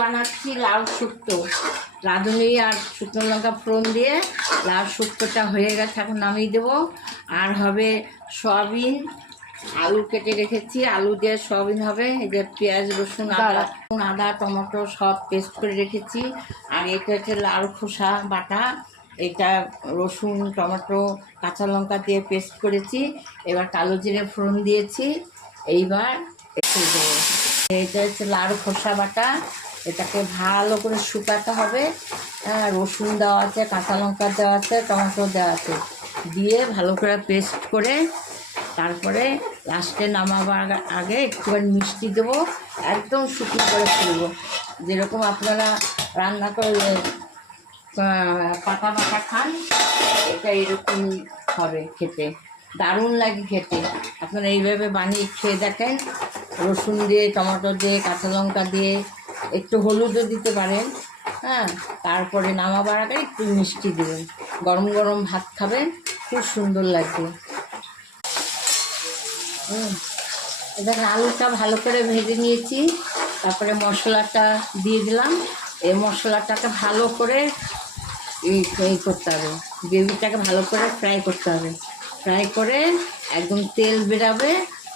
বানাচ্ছি লাউ শুক্তো, রাঁধুনি আর শুকনো লঙ্কা ফোড়ন দিয়ে লাউ শুক্তোটা হয়ে গেছে, এখন নামিয়ে দেবো। আর হবে সয়াবিন, আলু কেটে রেখেছি, আলু দিয়ে সয়াবিন হবে। এই যে পেঁয়াজ রসুন আদা টমেটো সব পেস্ট করে রেখেছি। আর এটা হচ্ছে লাউ খোসা বাটা, এটা রসুন টমেটো কাঁচা লঙ্কা দিয়ে পেস্ট করেছি। এবার কালো জিরে ফোড়ন দিয়েছি। এইবার একটু দেবো, এটা হচ্ছে লাউ খোসা বাটা, এটাকে ভালো করে শুকাতে হবে। রসুন দেওয়া আছে, কাঁচা লঙ্কা দেওয়া আছে, টমেটো দেওয়া আছে, দিয়ে ভালো করে পেস্ট করে তারপরে লাস্টে নামাবার আগে একটুখানি মিষ্টি দেবো, একদম শুকনো করে ফেলবো, যেরকম আপনারা রান্না করে পাতা বাটা খান, এটা এরকমই হবে খেতে, দারুণ লাগে খেতে। আপনারা এইভাবে বানিয়ে খেয়ে দেখেন, রসুন দিয়ে টমেটো দিয়ে কাঁচা লঙ্কা দিয়ে, একটু হলুদও দিতে পারেন। তারপরে নামাবার আগে একটু মিষ্টি দেবেন, গরম গরম ভাত খাবেন, খুব সুন্দর লাগবে। দেখেন আলুটা ভালো করে ভেজে নিয়েছি, তারপরে মশলাটা দিয়ে দিলাম। এই মশলাটাকে ভালো করে এই করতে হবে, গ্রেভিটাকে ভালো করে ফ্রাই করতে হবে। ফ্রাই করে একদম তেল বেরাবে,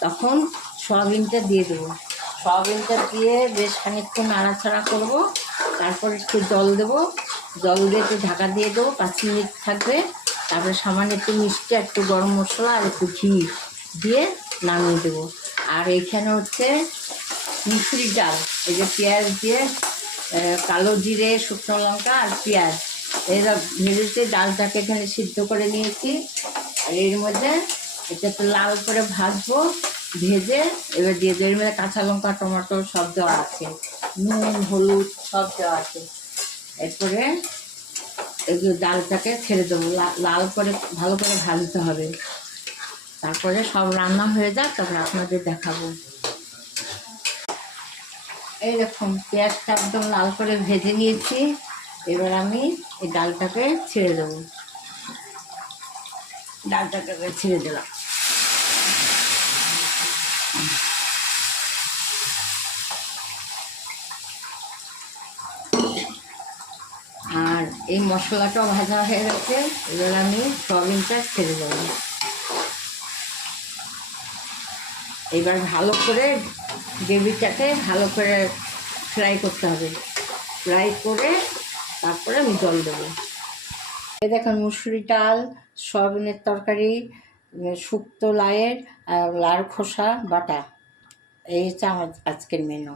তখন সয়াবিনটা দিয়ে দেবো। সয়াবিনটা দিয়ে বেশ খানিকক্ষণ নাড়াচাড়া করবো, তারপর একটু জল দেবো, জল দিয়ে একটু ঢাকা দিয়ে দেবো, 5 মিনিট থাকবে। তারপরে সামান্য একটু মিষ্টি, একটু গরম মশলা আর একটু ঘি দিয়ে নামিয়ে দেবো। আর এইখানে হচ্ছে মুসুরির ডাল, এই যে পেঁয়াজ দিয়ে কালো জিরে শুকনো লঙ্কা আর পেঁয়াজ এরা ভেজেছে, ডালটাকে এখানে সিদ্ধ করে নিয়েছি। আর এর মধ্যে এটা তো লাল করে ভাজবো, ভেজে এবার দিয়ে দেবো। এর মধ্যে কাঁচা লঙ্কা টমেটো সব দেওয়া আছে, নুন হলুদ সব দেওয়া আছে। এরপরে এগুলো ডালটাকে ছেড়ে দেবো, লাল করে ভালো করে ভাজতে হবে। তারপরে সব রান্না হয়ে যাক, তারপরে আপনাদের দেখাবো। এই দেখুন পেঁয়াজটা একদম লাল করে ভেজে নিয়েছি। এবার আমি এই ডালটাকে ছেড়ে দেবো, ডালটাকে ছেড়ে দিলাম। আর এই মশলাটাও ভাজা হয়ে গেছে, এবার আমি সয়াবিনটা ছেড়ে দেবো। এবার ভালো করে গ্রেভিটাকে ভালো করে ফ্রাই করতে হবে, ফ্রাই করে তারপরে আমি জল দেবো। এই দেখুন মুসুরি ডাল, সয়াবিনের তরকারি, শুক্তো লাউয়ের আর লাউ খোসা বাটা, এই হচ্ছে আমার আজকের মেনু।